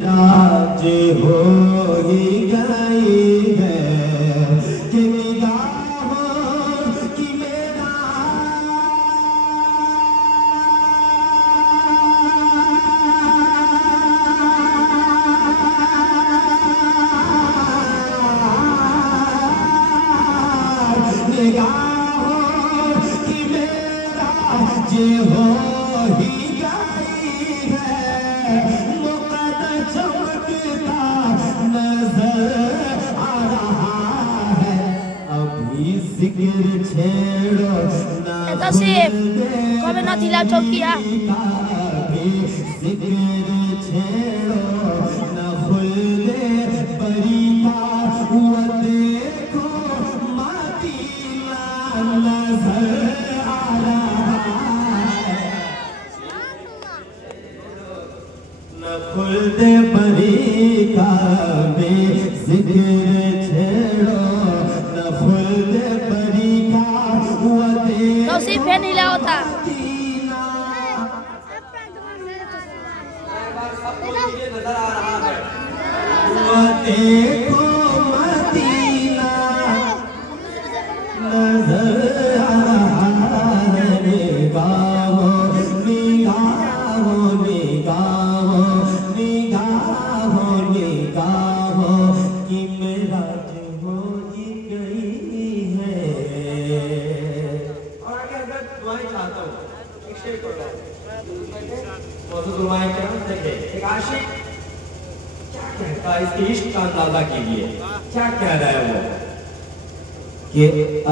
राज हो ही गई है कि निगाहों की मेरा निगाहों की मेरा जे हो ही गई है चमकता नजर आ रहा है अभी जिक्र छेड़ो ना कब ना दिला चौकिया अभी जिक्र छेड़ो ना खुले बरी का वो देखो मदीना नजर आ रहा है न खुलते परी का जिक्र छेड़ो न खुलते परी का वो देखो फैन हिला होता वो देखो मदीना नजर आ रहा है निगाहों निगाहों निगाहों निगाहों निगाहों की मेरा हो ही गई है। और आगे अगर दुआएं चाहता हूँ एक शेर पढ़ रहा हूँ दुआएं क्या देखे एक आशिक क्या कहता है इसके इश्क का अंदाजा कीजिए क्या कह रहा है वो कि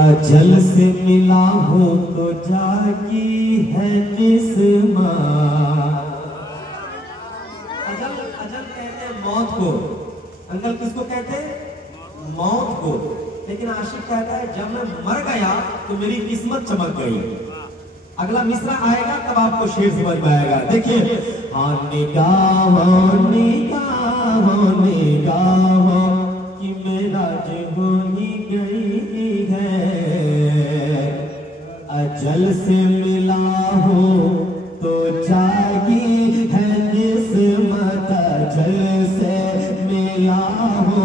अजल से मिला हो तो जागी है जिस्मा अजल अजल कहते हैं मौत को अंकल किसको कहते हैं मौत को लेकिन आशिक कहता है जब मैं मर गया तो मेरी किस्मत चमक गई। अगला मिसरा आएगा तब आपको शेर समझ में आएगा देखिए हाँ निगाहों निगाहों निगाहों कि मेरा हो ही गई है अजल से मिला हो तो जागी है किस्मत अजल से मिला हो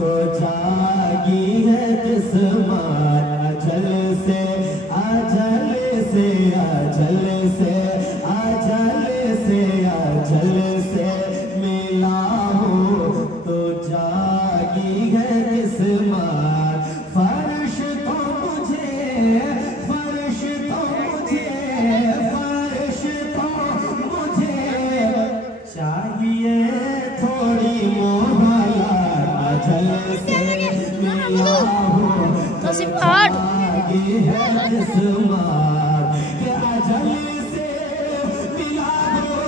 तो जागी है किस्मत अजल से अजल से अजल से अजल से अजल से मिला हो तो जागी है किस्मत फर्श तो मुझे फर्श तो मुझे फर्श तो मुझे चाहिए थोड़ी मोहलत अजल से मिला हो तो जागी है किस्मत के अजल से मिला हो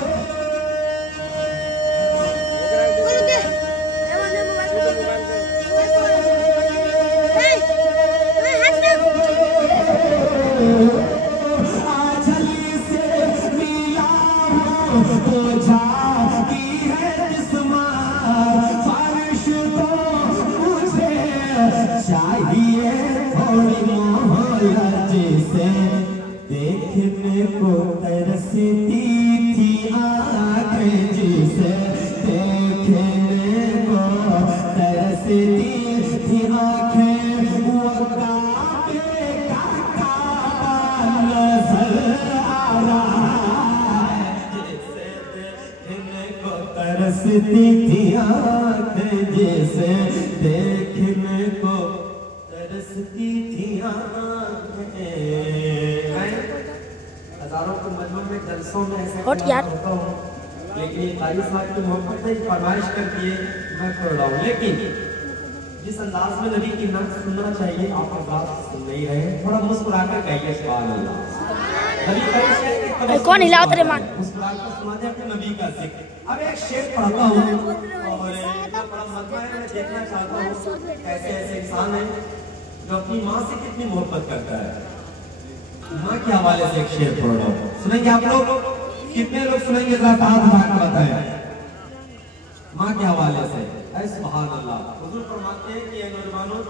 अजल से मिला हो तो जागी है किस्मत फर्श तो मुझे चाहिए थोड़ी मोहलत जिसे देखने को तरसती थी आँखें जिसे देखने को तरसती थी आँखें वो काबे का काबा नजर आ रहा है जिसे देखने को तरसती थी आँखें जिसे देखने को तरसती थी आँखें हजारों के मजमू में जलसों में ऐसे होता हूँ लेकिन ये 40 साल की मोहब्बत है फरमाइश करती है मैं पढ़ रहा हूँ लेकिन जिस अंदाज में नबी की नाम सुनना चाहिए आप बात सुन नहीं रहे थोड़ा मुस्कुराकर कहिए सुभान अल्लाह कौन हिलाओ तेरे मान मुस्कुराकर सुना दे अपने नबी का जिक्र। अब एक शेर पढ़ता हूँ और बड़ा मजा है मैं देखना चाहता हूँ कैसे ऐसे इंसान है जो अपनी माँ से कितनी मोहब्बत करता है। माँ के हवाले से एक शेर पढ़ रहा हूँ सुनेंगे आप लोग कितने लोग सुनेंगे जरा हाथ उठा कर बताएं माँ के हवाले से सुभान अल्लाह। हुजूर फरमाते हैं कि नौजवानों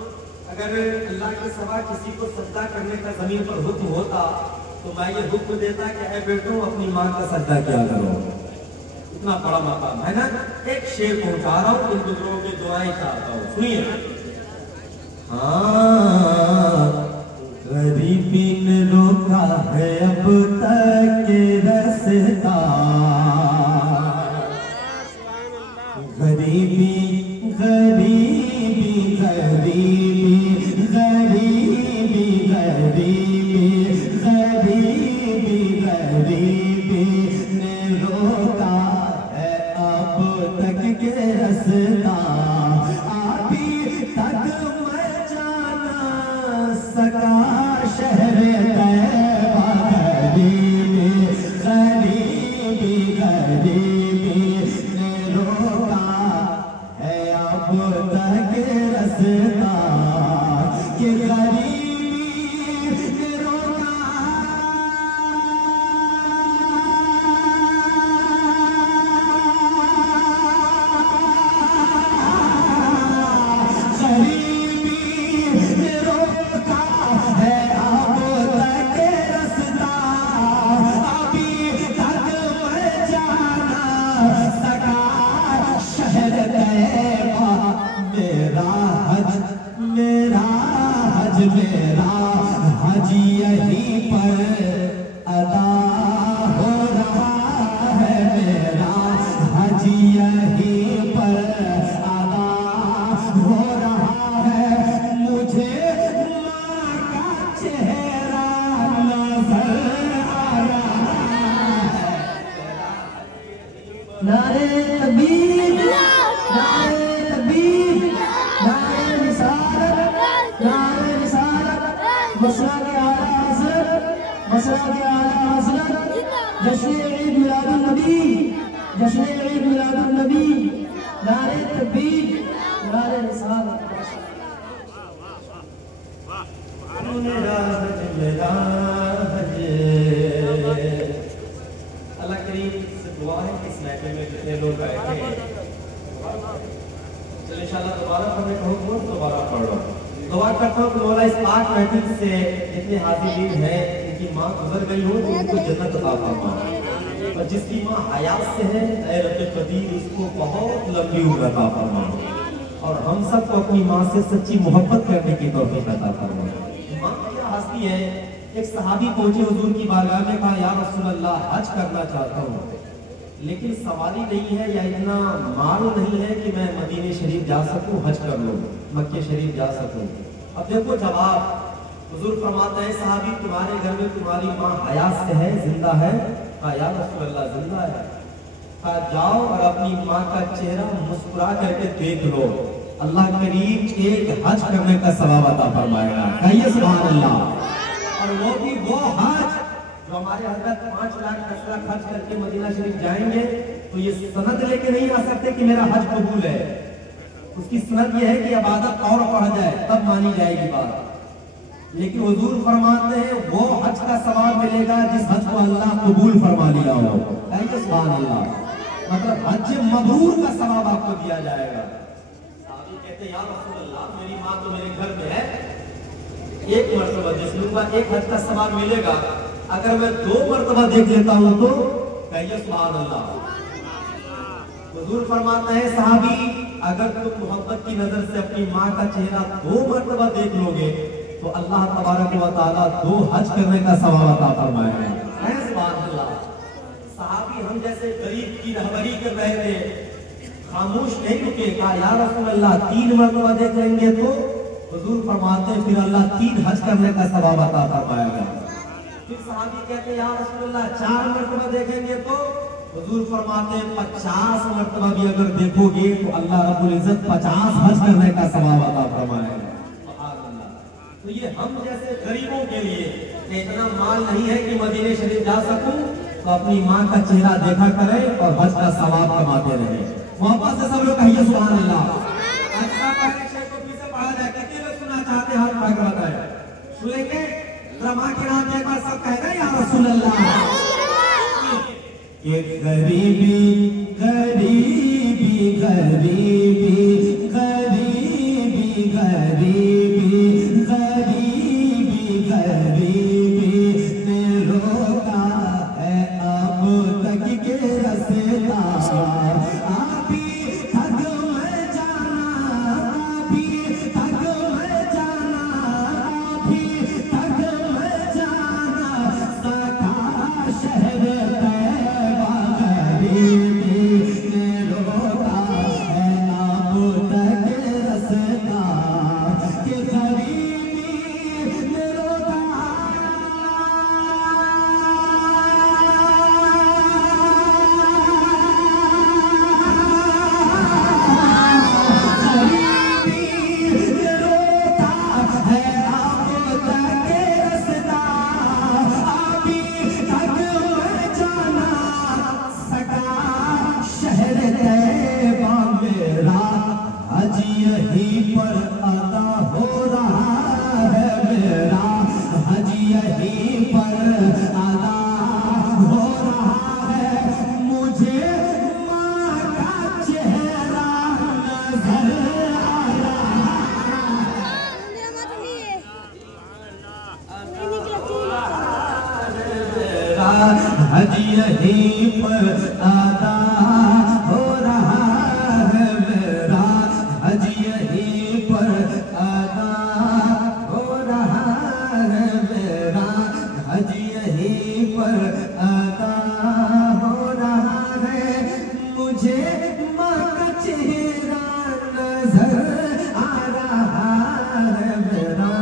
अगर अल्लाह के सिवा किसी को सजदा करने का जमीन पर हुक्म होता तो मैं ये हुक्म देता कि ऐ बेटो अपनी माँ का सजदा किया करो। इतना बड़ा मकाम है ना। एक शेर पहुंचा रहा हूँ, इन बुजुर्गों की दुआएं चाहता हूँ, सुनिए। हाँ, गरीबी ने रोका है अब तक रास्ता, गरीबी गरीबी गरीबी गरीबी गरीबी गरीबी गरीबी ने रोका है अब तक के रास्ता, अभी तक मैं जाना सका शहर तैयबा, गरीबी गरीबी गरीबी ने रोका है अब तक रास्ता, ये गरीबी ने रोका मेरा हज यहीं पर अदा हो रहा है, मेरा हज यहीं पर अदा हो रहा है, मुझे माँ का चेहरा नजर आ रहा है। नारे तकबीर, नारे तकबीर, नारे रिसालत, नारे रिसालत, मसला के आला हज़रत, मसला के आला हज़रत, जश्न ईद मिलादुन नबी, जश्न ईद मिलादुन नबी, नारे तकबीर, नारे रिसालत। अल्लाह करीम से दुआ है कि इस महफिल में जितने लोग आए थे, चलो इंशाल्लाह दोबारा पढ़ने कहूँ, दोबारा पढ़ लो। दुआ करता हूँ कि मौला इस पाक महफिल से जितने हाज़िरीन हैं, इनकी माँ गुजर गई हो तो उनको जन्नत अता फरमा, और जिसकी माँ हयात से है ऐ रब्बे कदीर उसको बहुत लंबी उम्र अता फरमा, और हम सबको अपनी माँ से सच्ची मोहब्बत करने की तौफीक अता फरमा। माँ क्या हस्ती है। एक सहाबी पहुंचे हुजूर की बारगाह में, कहा या रसूल अल्लाह हज करना चाहता हूँ, लेकिन सवारी नहीं है या इतना माल नहीं है कि मैं मदीने शरीफ जा सकूं, हज कर लूं, मक्के शरीफ जा सकूं। अब देखो जवाब, हुजूर फरमाते हैं सहाबी तुम्हारे घर में तुम्हारी माँ हयात से है, जिंदा है? कहा या रसूल अल्लाह जिंदा है। कहा जाओ और अपनी माँ का चेहरा मुस्कुरा करके देख लो, अल्लाह करीब एक हज करने का सवाब अता फरमाएगा। कहिए सुभान अल्लाह। और वो भी वो हज जो हमारे हजरत 5 लाख 10 लाख खर्च करके मदीना शरीफ जाएंगे तो ये सनद लेके नहीं आ सकते कि मेरा हज कबूल है। उसकी सनद ये है कि इबादत और बढ़ जाए तब मानी जाएगी बात। लेकिन हुजूर फरमाते हैं वो हज का सवाब मिलेगा जिस हज को अल्लाह कबूल फरमा लिया हो। कहिए सुभान अल्लाह। मतलब हज मबरूर का सवाब आपको दिया जाएगा। साहबी कहते या रसूल अल्लाह मेरी माँ तो मेरे घर में है, एक मर्तबा देख लूंगा, एक हज का सवाब मिलेगा। अगर मैं 2 मर्तबा देख लेता हूं तो कहिए सुभान अल्लाह। हुजूर फरमाते हैं सहाबी अगर तुम मोहब्बत की नजर से अपनी माँ का चेहरा 2 मर्तबा देख लोगे तो अल्लाह तबारक व तआला 2 हज करने का सवाब अता फरमाएगा। सुभान अल्लाह। सहाबी हम जैसे गरीब की रहबरी कर रहे थे, खामोश नहीं रुके, कहा या रसूल अल्लाह 3 मर्तबा देख लेंगे तो हुजूर फरमाते हैं फिर अल्लाह 3 हज करने का सवाब अता फरमाएगा। फिर सहाबी कहते हैं या रसूल अल्लाह 4 मर्तबा देखेंगे तो हुजूर फरमाते हैं 50 मर्तबा भी अगर देखोगे तो अल्लाह रब्बुल इज्जत 50 हज करने का सवाब अता फरमाएगा। सुभान अल्लाह। तो ये हम जैसे गरीबों के लिए इतना माल नहीं है कि मदीने शरीफ जा सकूं, तो अपनी माँ का चेहरा देखा करें और हज का सवाब कमाते रहे। मोहब्बत से सब लोग कहिए सुभान अल्लाह। अच्छा पहले शेर को फिर से पढ़ा जाए, कितने लोग सुनना चाहते हैं हाथ उठाकर बताएं। सुनेंगे रमा के नाम एक बार सब कहना या रसूल अल्लाह। ये गरीबी गरीबी गरीबी गरीबी गरीबी गरीबी गरीबी ने रोका है अब तक के रास्ता। यहीं पर अदा हो रहा है मेरा, हज यहीं पर अदा हो रहा है मेरा, हज यहीं पर अदा हो रहा है। मुझे माँ का चेहरा नजर आ रहा है मेरा।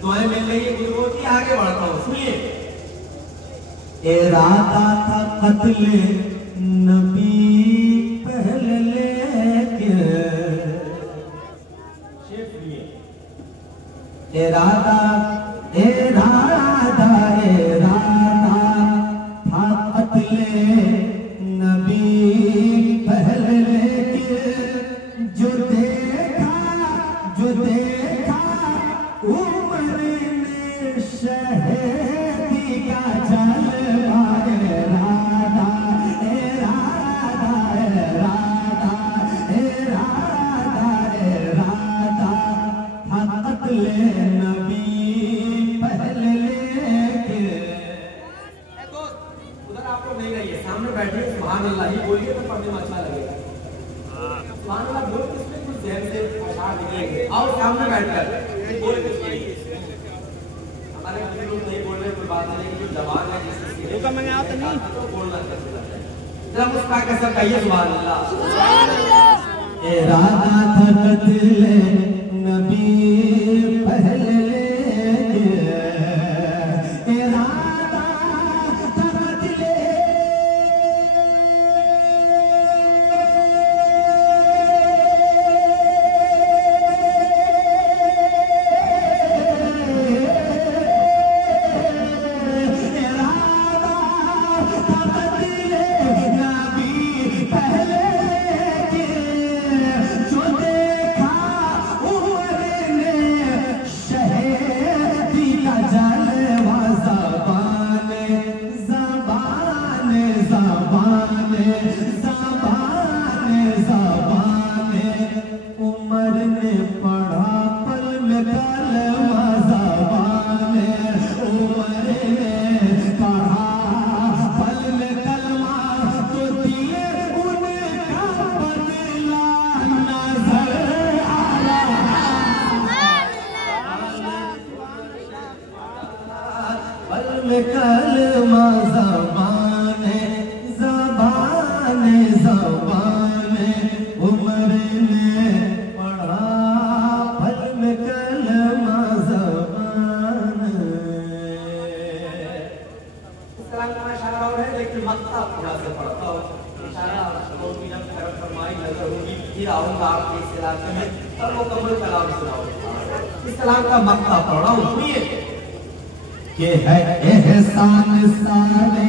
दुआएं मिल रही है गुरुओं की, आगे बढ़ता हूँ, सुनिए। इरादा था कत्ले नबी पहले लेके, इरादा इरादा इरादा था कत्ले नबी पहले लेके, जो देखा उम्र में शहीदी का जलवा, इरादा इरादा इरादा इरादा इरादा था कत्ले नबी पहले लेके। दोस्त उधर आप लोग नहीं रहिए, सामने बैठिए, सुभान अल्लाह ही बोलिए तो पढ़ने में अच्छा लगेगा। सुभान अल्लाह बोल किसमें कुछ ध्यान से अशार निकलेंगे। आओ सामने बैठकर बोल किसमें, हमारे कुछ लोग नहीं बोल रहे, कोई बात नहीं, जो जवान है जिससे तो मैं आता नहीं तो बोलना चाहिए। जरा मुस्कुरा के सब कहिए सुभान अल्लाह। इरादा था कत्ले नबी पहले लेके, इरादा था कत्ले उमर ने पढ़ा पल में कलमा ज़बान, उमर ने पढ़ा पल में कलमा, तो दिए उनका बदला नजर आ रहा, पल में कलमा ज़बान ज़बान ज़बान, उमर ने पढ़ा पल में कलमा ज़बान। इस तरह का इशारा और है, लेकिन मक्ता पूरा से पढ़ता हूँ। इशारा की जब तरफ फरमाई नजर होगी, फिर आऊँगा आपके इस इलाके में, तब वो कमल कलाम सुनाऊंगा। इस तरह का मक्ता पढ़ा हूँ, सुनिए। कि है एहसान सारे